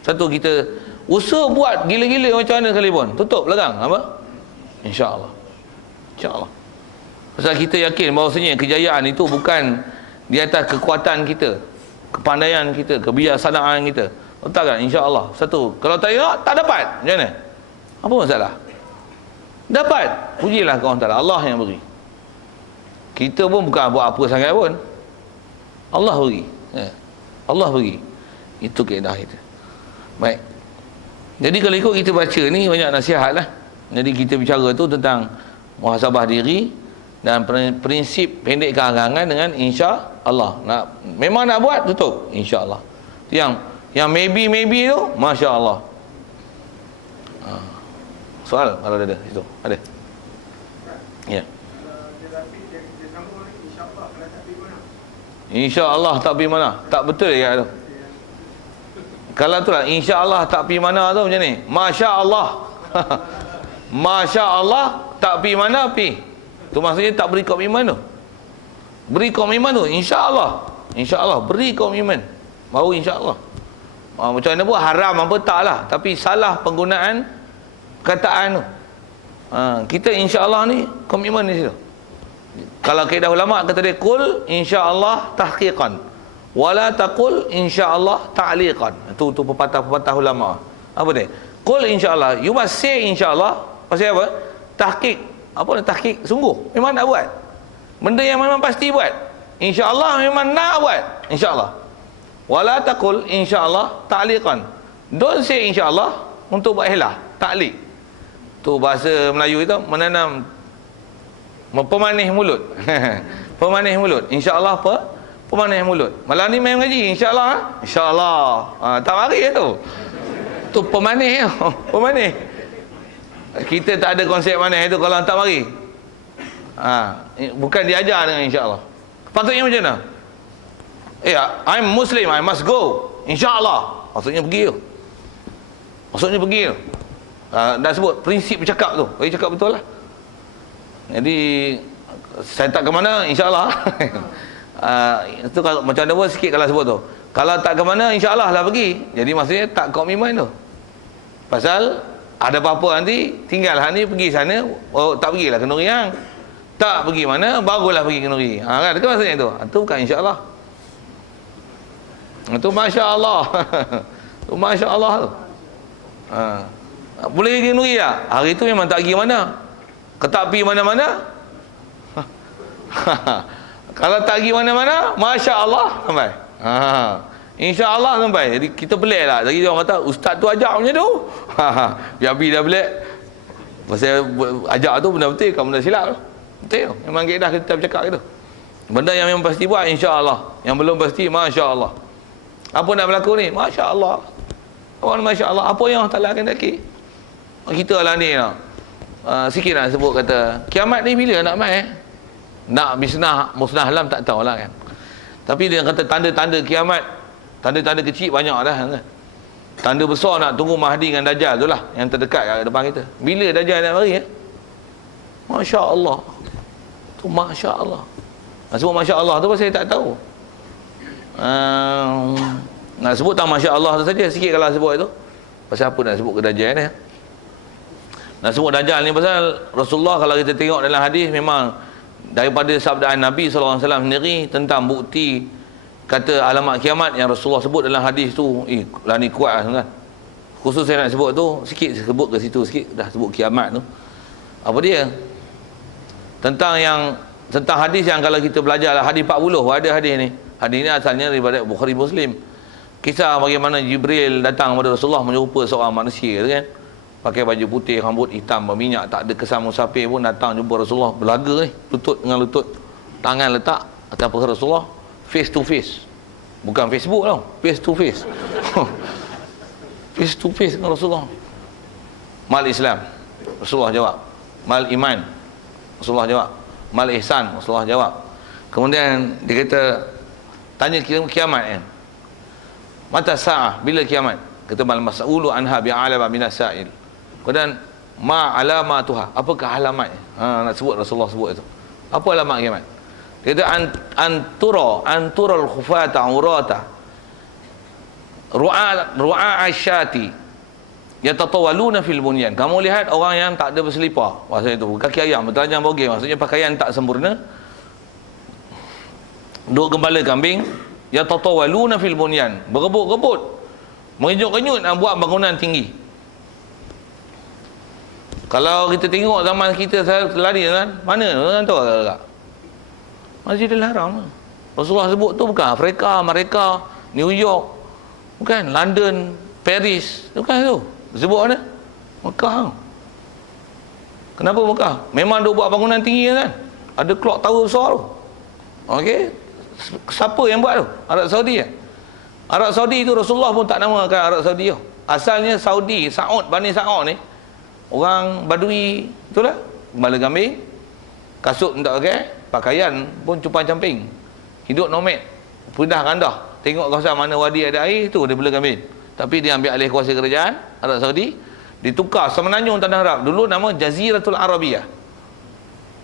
Satu, kita usaha buat gila-gila macam mana sekalipun, tutup belakang apa? InsyaAllah. InsyaAllah. Pasal kita yakin bahawasanya kejayaan itu bukan di atas kekuatan kita, kepandaian kita, kebijaksanaan kita. Betul kan? InsyaAllah. Satu, kalau tak nak, tak dapat. Macam mana? Apa masalah? Dapat. Pujilah kawan ta'ala, Allah yang beri. Kita pun bukan buat apa sangat pun. Allah beri. Allah beri. Itu kaedah kita. Baik. Jadi kalau ikut kita baca ni, banyak nasihat lah. Jadi kita bicara tu tentang muhasabah diri dan prinsip pendekkan angan-angan dengan insya Allah. Memang nak buat, tutup insya Allah. Yang maybe tu, Masya Allah. Soal kalau ada situ, ada. Ya. Insya Allah tak pergi mana? Tak betul ya tu. Kalau tu lah, insya Allah tak pergi mana tu macam ni. Masya Allah. Masya Allah tak pergi mana pergi. Tu maksudnya tak beri komitmen tu. Beri komitmen tu, insya Allah. Insya Allah beri komitmen. Baru insya Allah. Macam mana pun haram apa tak lah, tapi salah penggunaan kataan tu. Kita insya Allah ni komitmen di situ. Kalau kaedah ulama kata dia, kul insya Allah tahqiqan, wala taqul insya Allah ta'liqan. Tu pepatah ulama. Apa dia? Kul insya Allah, you must say insya Allah. Pasal apa? Tahqiq. Apa nak tahqiq? Sungguh memang nak buat benda yang memang pasti buat. Insya Allah memang nak buat. Insya Allah. Wala taqul insya Allah ta'liqan. Don't say insya Allah untuk buat helah, ta'liq. Tu bahasa Melayu itu menanam, pemanih mulut. Pemanih mulut. InsyaAllah apa? Pemanih mulut. Malam ni main ngaji, insyaAllah. InsyaAllah. Tak mari tu. Tu pemanih. Pemanih. Kita tak ada konsep manih itu kalau tak mari. Bukan diajar dengan insyaAllah. Patutnya macam mana? I'm Muslim, I must go. InsyaAllah. Maksudnya pergi tu. Maksudnya pergi tu. Dah sebut prinsip bercakap tu. Bagi cakap betul lah. Jadi saya tak ke mana, insyaAllah. Itu kalau macam mana pun sikit kalau sebut tu. Kalau tak ke mana, insyaAllah lah pergi. Jadi maksudnya tak komitmen tu. Pasal ada apa-apa nanti, tinggallah ni pergi sana. Tak pergilah Kenduri yang. Tak pergi mana, barulah pergi Kenduri. Kan? Itu maksudnya tu. Itu bukan insyaAllah. Itu Masya Allah. Itu Masya Allah tu. Boleh pergi Kenduri tak? Hari tu memang tak pergi mana. Tak pergi mana-mana. Kalau tak pergi mana-mana, Masya Allah sampai. Insya Allah sampai. Jadi kita pelik lah. Jadi orang kata ustaz tu ajak macam tu. Biar dah pelik. Pasal ajak tu benda betul, kamu dah silap. Betul. Memang kaedah kita bercakap gitu. Benda yang memang pasti buat, insya Allah. Yang belum pasti, Masya Allah. Apa nak berlaku ni? Masya Allah. Orang masya-Allah, apa yang Allah Taala akan takdir? Kita lah ni lah. Sikit nak sebut kata kiamat ni bila nak mai? Nak musnah alam tak tahulah kan. Tapi dia kata tanda-tanda kiamat, tanda-tanda kecil banyak dah kan. Tanda besar nak tunggu Mahdi dengan Dajjal tu lah yang terdekat kat depan kita. Bila Dajjal nak mari masya-Allah. Tu masya-Allah. Sebut masya-Allah tu pasal saya tak tahu. Nak sebut tak masya-Allah tu saja sikit kalau sebut itu. Pasal apa nak sebut ke Dajjal ni? Nak sebut Dajjal ni pasal Rasulullah kalau kita tengok dalam hadis memang daripada sabdaan Nabi SAW sendiri tentang bukti kata alamat kiamat yang Rasulullah sebut dalam hadis tu, lah ni kuat lah kan. Khusus saya nak sebut tu sikit, sebut ke situ sikit dah sebut kiamat tu. Apa dia? Tentang hadis yang kalau kita belajar lah, hadis 40 ada hadis ni. Hadis ni asalnya daripada Bukhari Muslim. Kisah bagaimana Jibril datang kepada Rasulullah menyerupa seorang manusia tu kan. Pakai baju putih, rambut hitam berminyak, tak ada kesan musafir pun datang jumpa Rasulullah, belaga lutut dengan lutut, tangan letak atas paha Rasulullah, face to face. Bukan Facebook tau, face to face. Face to face dengan Rasulullah. Mal Islam, Rasulullah jawab. Mal iman, Rasulullah jawab. Mal ihsan, Rasulullah jawab. Kemudian dia kata, tanya kiamat kan. Mata sa'ah, bila kiamat? Kata mal mas'ulu anha bi'alama minas sa'il. Kemudian ma alamatuha, apakah alamatnya? Nak sebut Rasulullah sebut itu. Apa alamat kiamat? Dia kata antural khufata urata ru'a asyati yatatawaluna fil bunyan. Kamu lihat orang yang tak ada berselipar, maksudnya itu kaki ayam bertelanjang bogey, maksudnya pakaian tak sempurna, duk gembala kambing, yatatawaluna fil bunyan, berebut-rebut, mengenyut-kenyut nak buat bangunan tinggi. Kalau kita tengok zaman kita saya lari kan, mana tuan tahu tak? Masjidil Haram. Rasulullah sebut tu bukan Afrika, Amerika, New York, bukan London, Paris, bukan tu. Sebut mana? Mekah. Kenapa Mekah? Memang dia buat bangunan tinggi kan? Ada clock tower besar tu. Okey. Siapa yang buat tu? Arab Saudi kan? Arab Saudi tu Rasulullah pun tak namakan Arab Saudi tu. Asalnya Saudi, Saud, Bani Saud ni orang Badui itulah, gembala kambing, kasut tak pakai, pakaian pun cupang camping, hidup nomad, pindah randah, tengok kawasan mana wadi ada air tu dia bela kambing. Tapi dia ambil alih kuasa kerajaan Arab Saudi, ditukar semenanjung tanah Arab, dulu nama Jaziratul Arabiyah.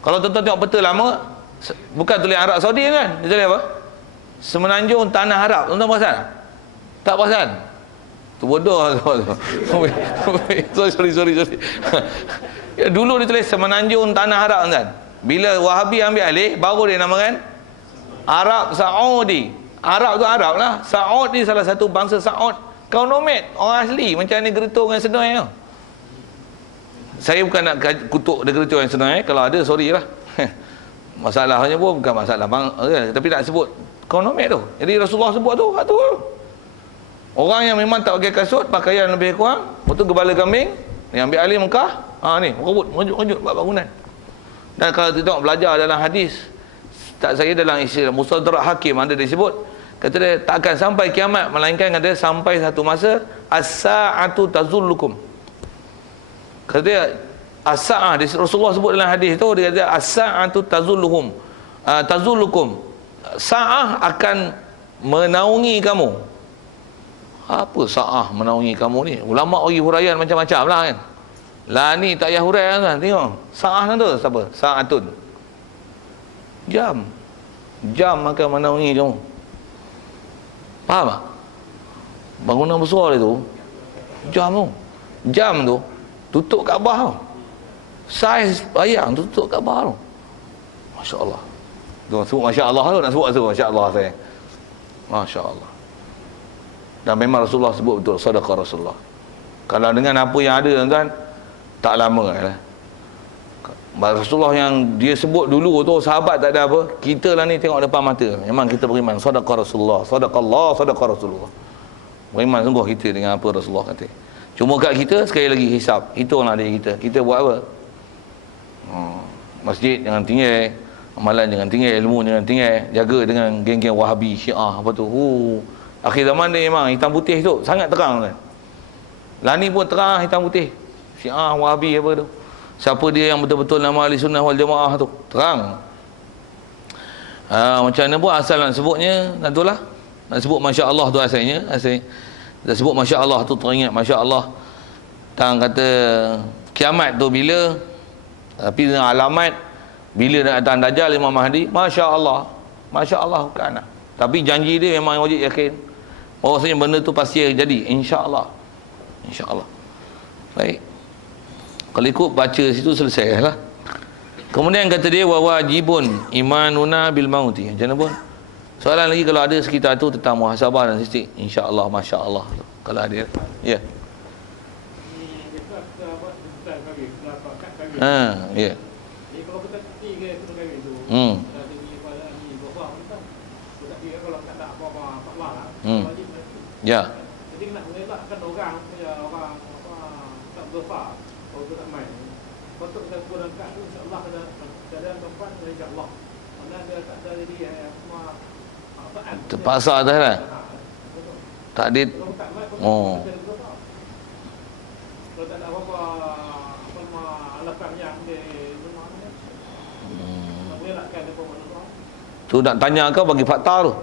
Kalau tuan-tuan tengok peta lama, bukan tulis Arab Saudi kan, dia tulis apa? Semenanjung tanah Arab. Tuan-tuan perasan? Tak perasan? Tu bodoh tu. sorry. Ya, dulu dia tulis semenanjung tanah Arab kan. Bila Wahabi ambil alih, baru dia namakan Arab Saudi. Arab tu Arab lah. Saud ni salah satu bangsa Saud, kaum nomad, orang asli macam negeri tu dengan Senoi tu. Saya bukan nak kutuk negeri tu yang Senoi, kalau ada sorry lah. Masalahnya pun bukan masalah tapi nak sebut kaum nomad tu. Jadi Rasulullah sebut tu, orang yang memang tak pakai kasut, pakaian lebih kurang, betul gembala kambing, yang ambil alih Mekah, ni rebut, menunjuk buat bangunan. Dan kalau kita tengok belajar dalam hadis, tak saya dalam istilah Mustadrak Hakim ada disebut, kata dia tak akan sampai kiamat melainkan kata sampai satu masa as-sa'atu tazullukum. Kata dia as-sa'ah, Rasulullah sebut dalam hadis tu, dia kata as-sa'atu tazulluhum, tazullukum, sa'ah akan menaungi kamu. Apa sa'ah menaungi kamu ni? Ulama bagi huraian macam-macam lah kan. Lah ni tak payah huraian kan. Tengok. Sa'ah tu siapa? Sa'atun. Jam akan menaungi kamu. Faham tak? Bangunan besar tu, jam tu tutup Kaabah tu. Saiz bayang tutup Kaabah tu. Masya Allah. Tu sebut Masya Allah tu, nak sebut tu Masya Allah saya. Masya Allah. Dan memang Rasulullah sebut betul, sadaqah Rasulullah. Kalau dengan apa yang ada tuan-tuan, tak lama lah. Rasulullah yang dia sebut dulu tu, sahabat tak ada apa, kita lah ni tengok depan mata, memang kita beriman, sadaqah Rasulullah, sadaqallah, sadaqah Rasulullah. Beriman sungguh kita dengan apa Rasulullah kata. Cuma kat kita sekali lagi hisap, hitunglah diri kita buat apa? Masjid jangan tinggal, amalan jangan tinggal, ilmu jangan tinggal, jaga dengan geng-geng Wahabi, Syiah apa tu. Akhir zaman ni memang hitam putih tu sangat terang kan. Lah ni pun terang hitam putih. Syiah, Wahabi apa tu. Siapa dia yang betul-betul nama Ahli Sunnah wal Jamaah tu. Terang. Macam mana pun asal nak sebutnya, nak tu lah. Nak sebut Masya Allah tu asalnya. Nak sebut Masya Allah tu teringat Masya Allah. Tang kata kiamat tu bila, tapi dengan alamat bila nak datang Dajjal Imam Mahdi, Masya Allah. Masya Allah bukan. Tapi janji dia memang wajib yakin. Bahawasanya benda tu pasti jadi, insya-Allah. Insya-Allah. Baik. Kalau ikut baca situ selesai lah. Kemudian kata dia wa wajibun imanuna bil mauti. Macam mana pun. Soalan lagi kalau ada sekitar tu tentang muhasabah dan statistik, insya-Allah, masya-Allah. Kalau ada. Ya. Ya. Jadi kalau kita tiga kita kahwin tu. Ya. Jadi nak mengelakkan orang tak berfah kalau tak main. Patut kita kurangkan tu insya-Allah keadaan tempat insya-Allah. Mana dia tak ada jadi terpaksa dah lah. Tak ada. Oh. Kalau tak ada apa-apa alasan yang dia nak mengelakkan dia pun. Tu nak tanya kau bagi fakta tu.